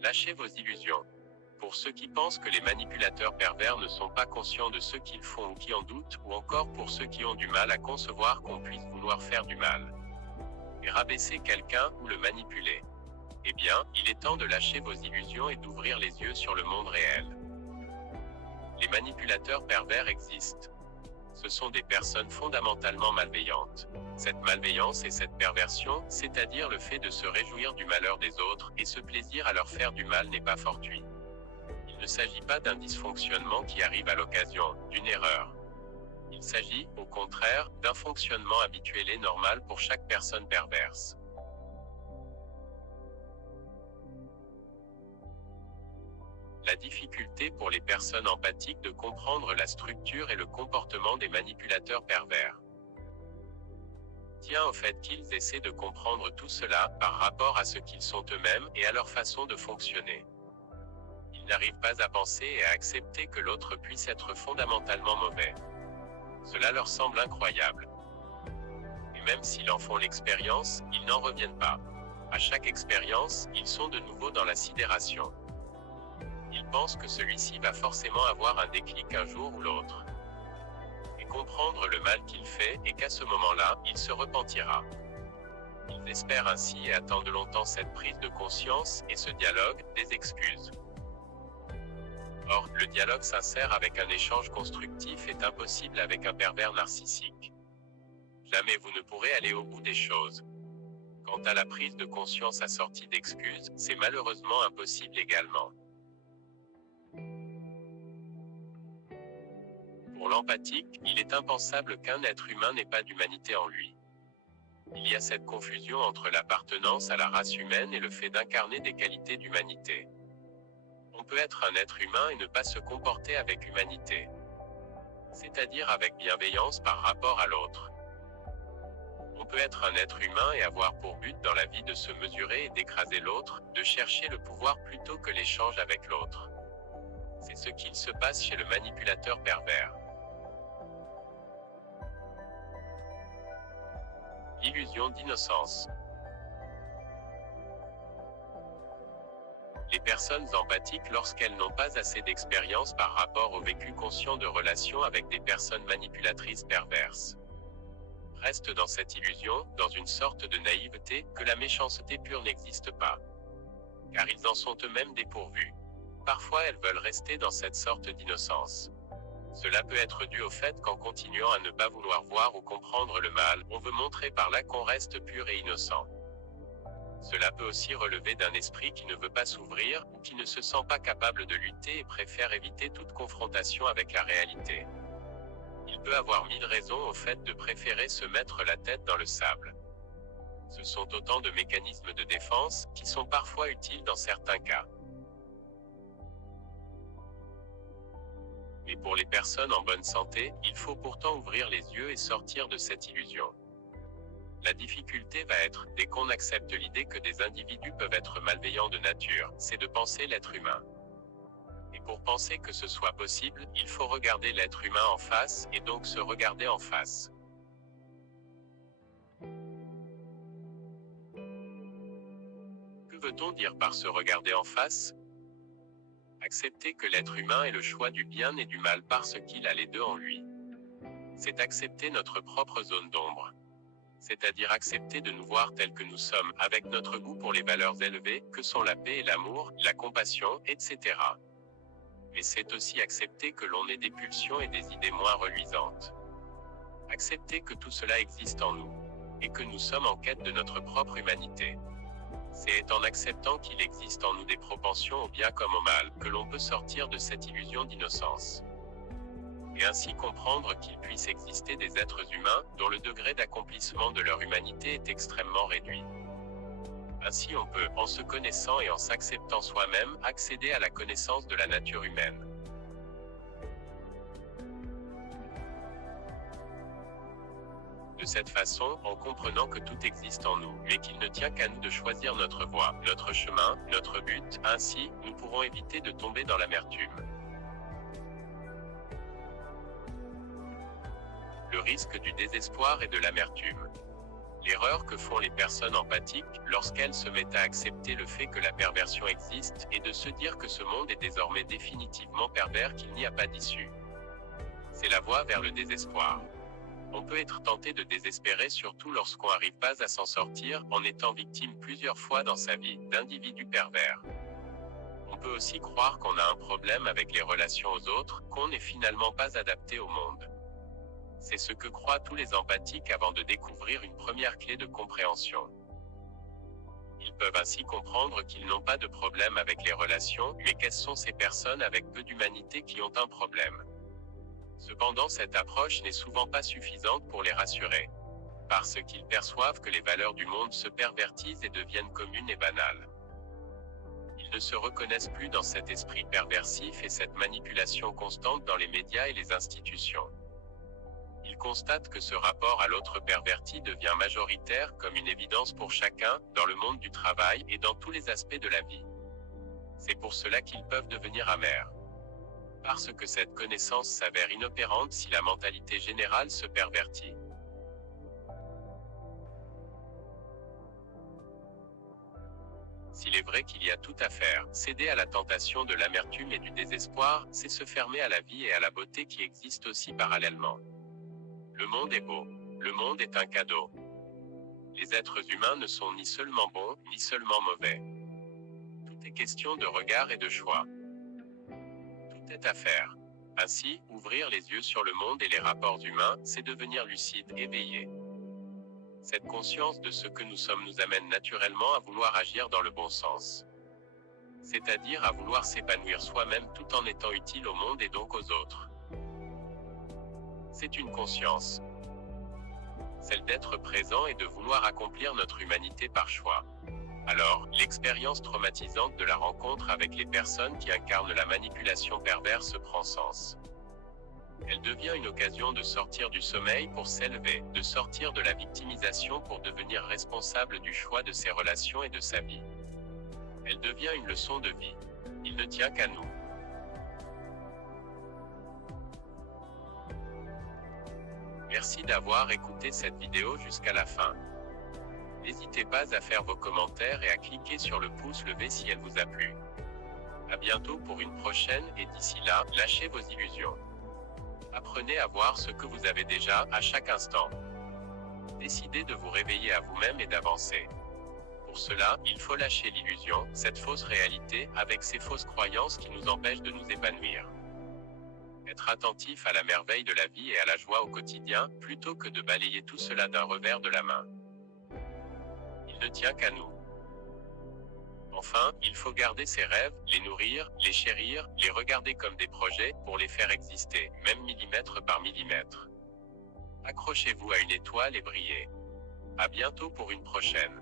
Lâchez vos illusions. Pour ceux qui pensent que les manipulateurs pervers ne sont pas conscients de ce qu'ils font ou qui en doutent, ou encore pour ceux qui ont du mal à concevoir qu'on puisse vouloir faire du mal et rabaisser quelqu'un ou le manipuler. Eh bien, il est temps de lâcher vos illusions et d'ouvrir les yeux sur le monde réel. Les manipulateurs pervers existent. Ce sont des personnes fondamentalement malveillantes. Cette malveillance et cette perversion, c'est-à-dire le fait de se réjouir du malheur des autres, et ce plaisir à leur faire du mal n'est pas fortuit. Il ne s'agit pas d'un dysfonctionnement qui arrive à l'occasion d'une erreur. Il s'agit, au contraire, d'un fonctionnement habituel et normal pour chaque personne perverse. La difficulté pour les personnes empathiques de comprendre la structure et le comportement des manipulateurs pervers tient au fait qu'ils essaient de comprendre tout cela par rapport à ce qu'ils sont eux-mêmes et à leur façon de fonctionner. Ils n'arrivent pas à penser et à accepter que l'autre puisse être fondamentalement mauvais. Cela leur semble incroyable. Et même s'ils en font l'expérience, ils n'en reviennent pas. À chaque expérience, ils sont de nouveau dans la sidération. Ils pensent que celui-ci va forcément avoir un déclic un jour ou l'autre. Et comprendre le mal qu'il fait, et qu'à ce moment-là, il se repentira. Ils espèrent ainsi et attendent longtemps cette prise de conscience, et ce dialogue, des excuses. Or, le dialogue sincère avec un échange constructif est impossible avec un pervers narcissique. Jamais vous ne pourrez aller au bout des choses. Quant à la prise de conscience assortie d'excuses, c'est malheureusement impossible également. Pour l'empathique, il est impensable qu'un être humain n'ait pas d'humanité en lui. Il y a cette confusion entre l'appartenance à la race humaine et le fait d'incarner des qualités d'humanité. On peut être un être humain et ne pas se comporter avec humanité, c'est-à-dire avec bienveillance par rapport à l'autre. On peut être un être humain et avoir pour but dans la vie de se mesurer et d'écraser l'autre, de chercher le pouvoir plutôt que l'échange avec l'autre. C'est ce qu'il se passe chez le manipulateur pervers. L'illusion d'innocence. Les personnes empathiques, lorsqu'elles n'ont pas assez d'expérience par rapport au vécu conscient de relations avec des personnes manipulatrices perverses, restent dans cette illusion, dans une sorte de naïveté, que la méchanceté pure n'existe pas. Car ils en sont eux-mêmes dépourvus. Parfois elles veulent rester dans cette sorte d'innocence. Cela peut être dû au fait qu'en continuant à ne pas vouloir voir ou comprendre le mal, on veut montrer par là qu'on reste pur et innocent. Cela peut aussi relever d'un esprit qui ne veut pas s'ouvrir, ou qui ne se sent pas capable de lutter et préfère éviter toute confrontation avec la réalité. Il peut avoir mille raisons au fait de préférer se mettre la tête dans le sable. Ce sont autant de mécanismes de défense, qui sont parfois utiles dans certains cas. Mais pour les personnes en bonne santé, il faut pourtant ouvrir les yeux et sortir de cette illusion. La difficulté va être, dès qu'on accepte l'idée que des individus peuvent être malveillants de nature, c'est de penser l'être humain. Et pour penser que ce soit possible, il faut regarder l'être humain en face, et donc se regarder en face. Que veut-on dire par se regarder en face ? Accepter que l'être humain est le choix du bien et du mal parce qu'il a les deux en lui. C'est accepter notre propre zone d'ombre. C'est-à-dire accepter de nous voir tels que nous sommes, avec notre goût pour les valeurs élevées, que sont la paix et l'amour, la compassion, etc. Mais c'est aussi accepter que l'on ait des pulsions et des idées moins reluisantes. Accepter que tout cela existe en nous, et que nous sommes en quête de notre propre humanité. C'est en acceptant qu'il existe en nous des propensions au bien comme au mal, que l'on peut sortir de cette illusion d'innocence. Et ainsi comprendre qu'il puisse exister des êtres humains, dont le degré d'accomplissement de leur humanité est extrêmement réduit. Ainsi on peut, en se connaissant et en s'acceptant soi-même, accéder à la connaissance de la nature humaine. De cette façon, en comprenant que tout existe en nous, mais qu'il ne tient qu'à nous de choisir notre voie, notre chemin, notre but, ainsi, nous pourrons éviter de tomber dans l'amertume. Le risque du désespoir et de l'amertume. L'erreur que font les personnes empathiques, lorsqu'elles se mettent à accepter le fait que la perversion existe, est de se dire que ce monde est désormais définitivement pervers, qu'il n'y a pas d'issue. C'est la voie vers le désespoir. On peut être tenté de désespérer, surtout lorsqu'on n'arrive pas à s'en sortir, en étant victime plusieurs fois dans sa vie, d'individus pervers. On peut aussi croire qu'on a un problème avec les relations aux autres, qu'on n'est finalement pas adapté au monde. C'est ce que croient tous les empathiques avant de découvrir une première clé de compréhension. Ils peuvent ainsi comprendre qu'ils n'ont pas de problème avec les relations, mais quelles sont ces personnes avec peu d'humanité qui ont un problème. Cependant, cette approche n'est souvent pas suffisante pour les rassurer. Parce qu'ils perçoivent que les valeurs du monde se pervertissent et deviennent communes et banales. Ils ne se reconnaissent plus dans cet esprit perversif et cette manipulation constante dans les médias et les institutions. Ils constatent que ce rapport à l'autre perverti devient majoritaire comme une évidence pour chacun, dans le monde du travail et dans tous les aspects de la vie. C'est pour cela qu'ils peuvent devenir amers. Parce que cette connaissance s'avère inopérante si la mentalité générale se pervertit. S'il est vrai qu'il y a tout à faire, céder à la tentation de l'amertume et du désespoir, c'est se fermer à la vie et à la beauté qui existent aussi parallèlement. Le monde est beau. Le monde est un cadeau. Les êtres humains ne sont ni seulement bons, ni seulement mauvais. Tout est question de regard et de choix. Tout est à faire. Ainsi, ouvrir les yeux sur le monde et les rapports humains, c'est devenir lucide, éveillé. Cette conscience de ce que nous sommes nous amène naturellement à vouloir agir dans le bon sens. C'est-à-dire à vouloir s'épanouir soi-même tout en étant utile au monde et donc aux autres. C'est une conscience. Celle d'être présent et de vouloir accomplir notre humanité par choix. Alors, l'expérience traumatisante de la rencontre avec les personnes qui incarnent la manipulation perverse prend sens. Elle devient une occasion de sortir du sommeil pour s'élever, de sortir de la victimisation pour devenir responsable du choix de ses relations et de sa vie. Elle devient une leçon de vie. Il ne tient qu'à nous. Merci d'avoir écouté cette vidéo jusqu'à la fin. N'hésitez pas à faire vos commentaires et à cliquer sur le pouce levé si elle vous a plu. À bientôt pour une prochaine, et d'ici là, lâchez vos illusions. Apprenez à voir ce que vous avez déjà, à chaque instant. Décidez de vous réveiller à vous-même et d'avancer. Pour cela, il faut lâcher l'illusion, cette fausse réalité, avec ces fausses croyances qui nous empêchent de nous épanouir. Être attentif à la merveille de la vie et à la joie au quotidien, plutôt que de balayer tout cela d'un revers de la main. Il ne tient qu'à nous. Enfin, il faut garder ses rêves, les nourrir, les chérir, les regarder comme des projets, pour les faire exister, même millimètre par millimètre. Accrochez-vous à une étoile et brillez. À bientôt pour une prochaine.